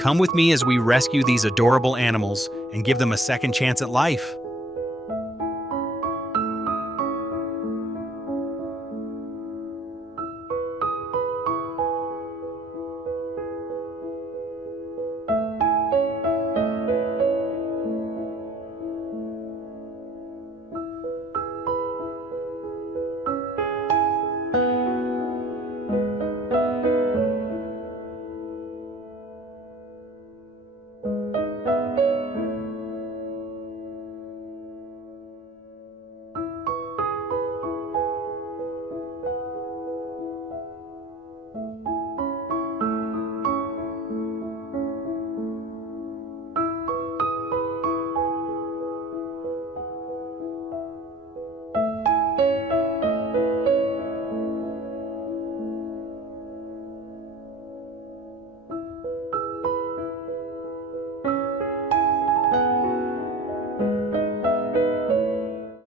Come with me as we rescue these adorable animals and give them a second chance at life.